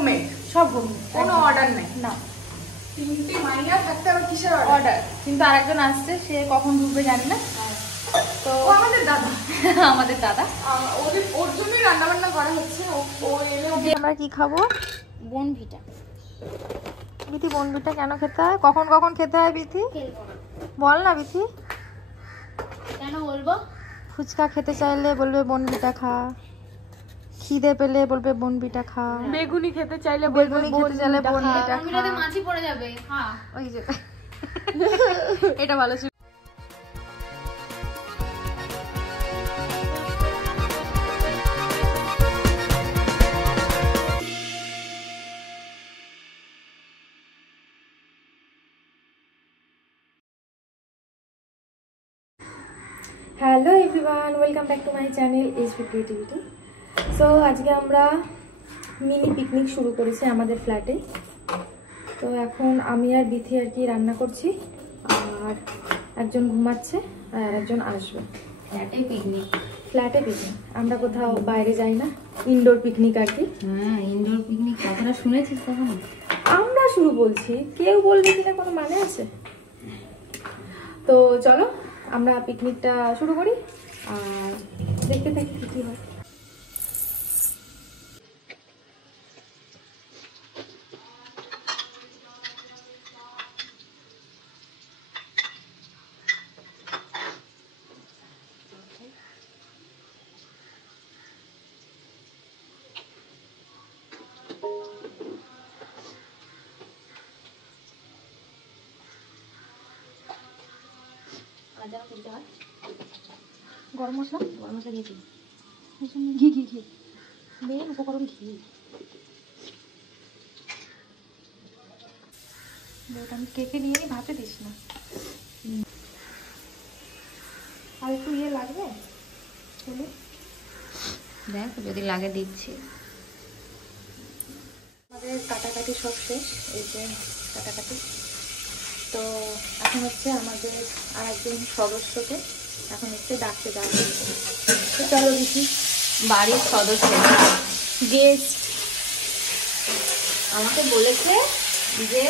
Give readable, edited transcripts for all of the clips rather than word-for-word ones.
Homemade, সব homemade, কোনো order নেই না। তিনটি মাইয়া থাকতে আবার কিসের অর্ডার? কিন্তু আরেকজন আসছে, সে কখন ঢুকবে জানি না। তো আমাদের দাদা আমাদের দাদা, ওর জন্যই রান্না বান্না করা হচ্ছে। ও এলে আমরা কি খাবো? বনভিটা। বিথি, বনভিটা কেন খেতে হয়, কখন কখন খেতে হয় বিথি বল না বিথি। কেন বলবো? ফুচকা খেতে চাইলে বলবে বনভিটা খা, খিদে পেলে বলবে বনভিটা খা, বেগুনি খেতে চাইলে বেগুনি খেতে চাইলে বনভিটা খা। বনভিটাতে মাছি পড়ে যাবে। হ্যাঁ, ওই যে এটা ভালো ছিল। Hello everyone, welcome back to my channel HP creativity. So আজকে আমরা মিনি পিকনিক শুরু করেছি আমাদের ফ্ল্যাটে। তো এখন আমি আর বিথি আর কি রান্না করছি, আর একজন ঘুমাচ্ছে আর একজন আসবে। ফ্ল্যাটে পিকনিক। ফ্ল্যাটে পিকনিক, আমরা কোথাও বাইরে যাই না, ইনডোর পিকনিক আর কি। হ্যাঁ, ইনডোর পিকনিক কথাটা শুনেছিস কখনো? আমরা শুরু বলছি, কেউ বলবে কিনা কোনো মানে আছে? তো চলো আমরা পিকনিকটা শুরু করি আর দেখতে থাকি কি হয়। গরম মশলা দিয়েছি, ঘি ঘি ঘি মেন উপকরণ ঘি। আমি কেকে নিয়ে নি, ভাতে দিস না। আর একটু ইয়ে লাগবে, দেখ যদি লাগে দিচ্ছি। আমাদের কাটাকাটি সব শেষ, এই যে কাটাকাটি। তো এখন হচ্ছে আমাদের আর একজন সদস্যকে এখন হচ্ছে ডাকতে যাওয়া হচ্ছে। তো চলো দেখি। বাড়ির সদস্য গেস্ট আমাকে বলেছে যে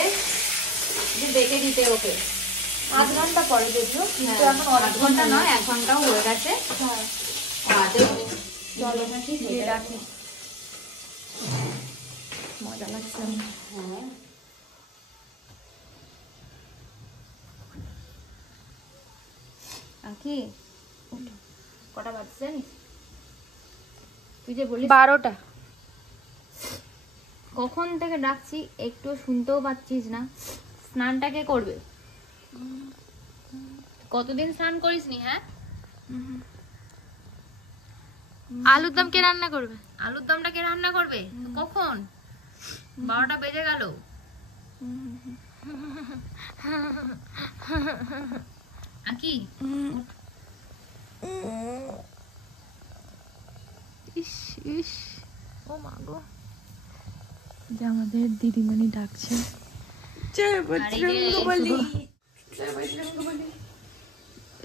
ডেকে দিতে ওকে। 8 ঘন্টা পরে যদিও, কিন্তু এখন 8 ঘন্টা নয়, 1 ঘন্টাও হয়ে গেছে। হ্যাঁ চলো নাকি গিয়ে ডাকি। মজা লাগছে। হ্যাঁ, কি কটা বাজছে জানিস? তুই যে বলিস 12টা। কখন থেকে ডাকছি, একটু শুনতেও পাচ্ছিস না। স্নানটা কে করবে? কতদিন স্নান করিসনি? হ্যাঁ, আলুর দম কে রান্না করবে? আলুর দমটা কে রান্না করবে? কখন? 12টা বেজে গেল। আকি ইস ইস, ও মা গো, যে আমাদের দিদিমণি ডাকছে।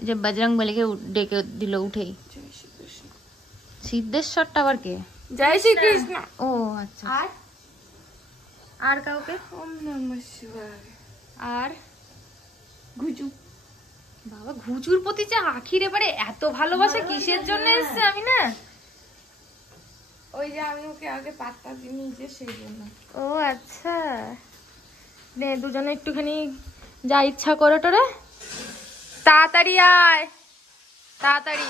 যে বজরং বলিকে ডেকে দিল উঠেই। সিদ্ধেশ্বরটা আবার কে? জয় শ্রী কৃষ্ণ। ও আচ্ছা। আর কাউকে? ওম নমঃ শিবায়। আর ঘুচু। বাবা, ঘুচুর প্রতি যে আখির এবারে এত ভালোবাসা কিসের জন্য এসছে আমি না। ওই যে আমি ওকে আগে পাত্তা দিইনি যে, সেই জন্য। ও আচ্ছা, নে দুজনে একটুখানি যা ইচ্ছা করে টোরে, তাড়াতাড়ি আয় তাড়াতাড়ি।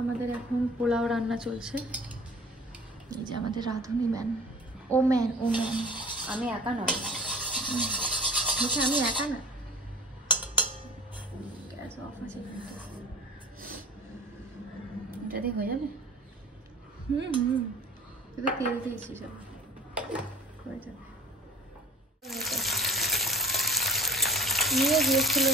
আমাদের এখন পোলাও রান্না চলছে। এই যে আমাদের রাঁধুনি ম্যান, ও ম্যান ও ম্যান। আমি একা নয়, বলছে আমি একা না। গ্যাস অফ আছে, এটা দিয়ে হয়ে যাবে। হুম, শুধু তেল দিয়েছি, সব হয়ে যাবে। নিয়ে গিয়েছিল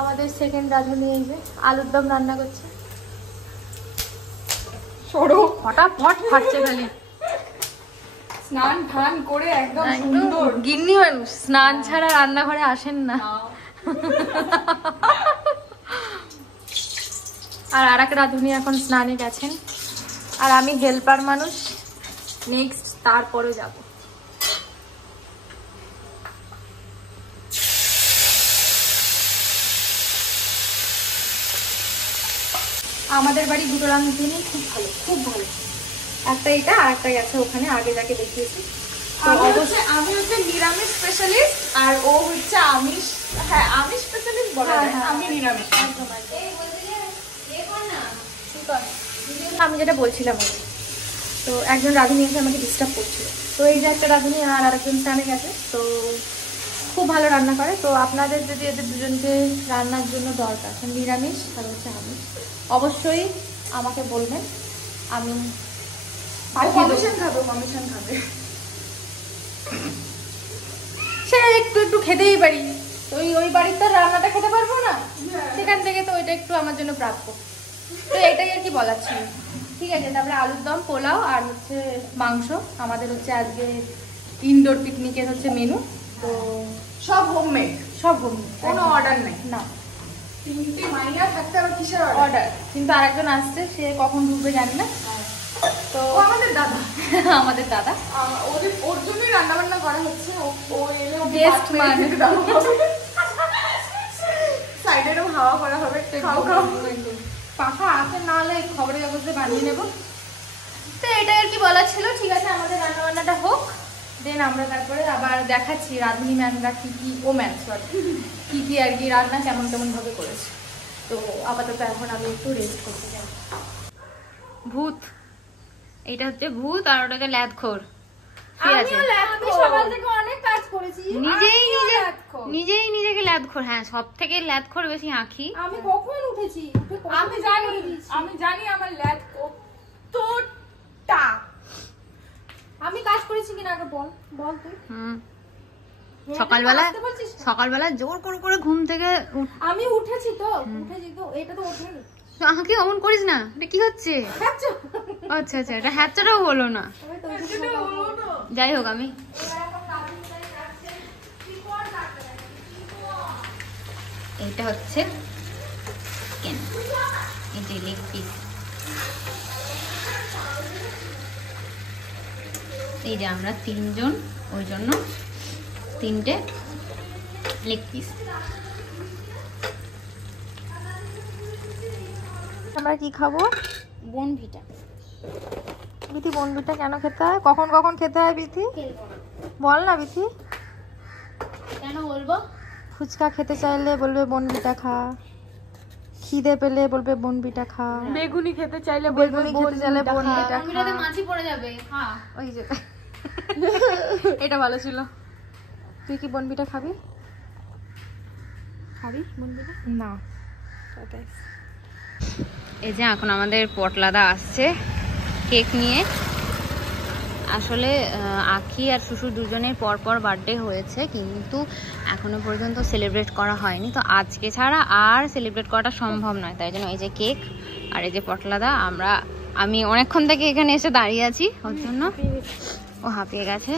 আমাদের সেকেন্ড রাঁধুনি এই যে আলুর দম রান্না করছে। সরো। ফটাফট ফাটছে খালি। স্নান ঠান করে একদম সুন্দর। গিন্নি মানুষ স্নান ছাড়া রান্নাঘরে আসেন না। আর আরেক রাঁধুনি এখন স্নানে গেছেন, আর আমি হেল্পার মানুষ, নেক্সট তারপরে যাব। আমাদের বাড়ি দুটো রাঁধুনি খুব ভালো, খুব ভালো। একটা এটা আর একটা গেছে ওখানে, আগে যাকে দেখিয়েছি। আমি হচ্ছে নিরামিষ স্পেশালিস্ট আর ও হচ্ছে আমিষ। হ্যাঁ, আমিষ স্পেশালিস্ট বলা যায়, আমি নিরামিষ। আমি যেটা বলছিলাম, তো একজন রাঁধুনি এসে আমাকে ডিস্টার্ব করছিল। তো এই যে একটা রাঁধুনি আর আরেকজন স্নানে গেছে, তো খুব ভালো রান্না করে। তো আপনাদের যদি এদের দুজনকে রান্নার জন্য দরকার, নিরামিষ আর হচ্ছে আমিষ, অবশ্যই আমাকে বলবেন, আমি কমিশন খাবো, কমিশন খাবে। সেটা একটু একটু খেতেই পারি। তো ওই বাড়ির তো রান্নাটা খেতে পারবো না, সেখান থেকে তো ওইটা একটু আমার জন্য প্রাপ্য। তো এটাই আর কি বলার ছিল। ঠিক আছে, তারপরে আলুর দম, পোলাও আর হচ্ছে মাংস। আমাদের হচ্ছে আজকে ইনডোর পিকনিকের হচ্ছে মেনু। তো সব হোমমেড, সব হোম, কোনো অর্ডার নেই। না, 3টে মাইনা থাকতে আবার কিসের অর্ডার। কিন্তু আরেকজন আসছে, সে কখন ঢুকবে জানি না। তো ও আমাদের দাদা, আমাদের দাদা, ওর জন্যই রান্না বান্না করা হচ্ছে। ও এলে Guest মানে। সাইডেরও হাওয়া করা হবে। খাও খাও। পাখা আছে, নাহলে খবরের কাগজে বানিয়ে নেব। তো এটাই আর কি বলার ছিল। ঠিক আছে, আমাদের রান্না বান্নাটা হোক, দেন আমরা তারপরে আবার দেখাচ্ছি রাঁধুনি ম্যানরা কি কি, ও ম্যান সরি, কি কি আর কি রান্না কেমন কেমন ভাবে করেছে। তো আপাতত এখন আমি একটু রেস্ট করতে চাই। ভূত, এটা হচ্ছে ভূত আর ওটা হচ্ছে ল্যাদখোর। আমি সকাল থেকে অনেক কাজ করেছি, নিজেই নিজেকে ল্যাদখোর। হ্যাঁ, সব থেকে ল্যাদখোর বেশি আঁখি। আমি কখন উঠেছি, আমি জানি আমার ল্যাদ কতটা। আমি কাজ করেছি কিনা আগে বল তুই। সকালবেলা জোর করে ঘুম থেকে আমি উঠেছি তো, এটা তো ওঠেনি। আঁখি অমন করিস না, এটা কি হচ্ছে? আচ্ছা, এটা হ্যাচাটাও হলো না। যাই হোক, আমি এইটা হচ্ছে চিকেন, এই যে লেগ পিস। এই যে আমরা 3 জন, ওই জন্য 3টে লেগ পিস। আমরা কি খাবো? বনভিটা। বিথি, বনভিটা কেন খেতে হয়, কখন কখন খেতে হয় বিথি? বল না বিথি। কেন বলবো? ফুচকা খেতে চাইলে বলবে বনভিটা খা, খিদে পেলে বলবে বনভিটা খা, বেগুনি খেতে চাইলে বেগুনি খেতে চাইলে বনভিটা খা। বনভিটাতে মাছি পড়ে যাবে। হ্যাঁ, ওই যে এটা ভালো ছিল। তুই কি বনভিটা খাবি? বনভিটা না। এই যে এখন আমাদের পটলাদা আসছে কেক নিয়ে। আসলে আঁখি আর শুশু দুজনের পরপর বার্থডে হয়েছে, কিন্তু এখনো পর্যন্ত সেলিব্রেট করা হয়নি। তো আজকে ছাড়া আর সেলিব্রেট করাটা সম্ভব নয়, তাই জন্য এই যে কেক আর এই যে পটলাদা। আমি অনেকক্ষণ থেকে এখানে এসে দাঁড়িয়ে আছি ওর জন্য। ও হাঁপিয়ে গেছে।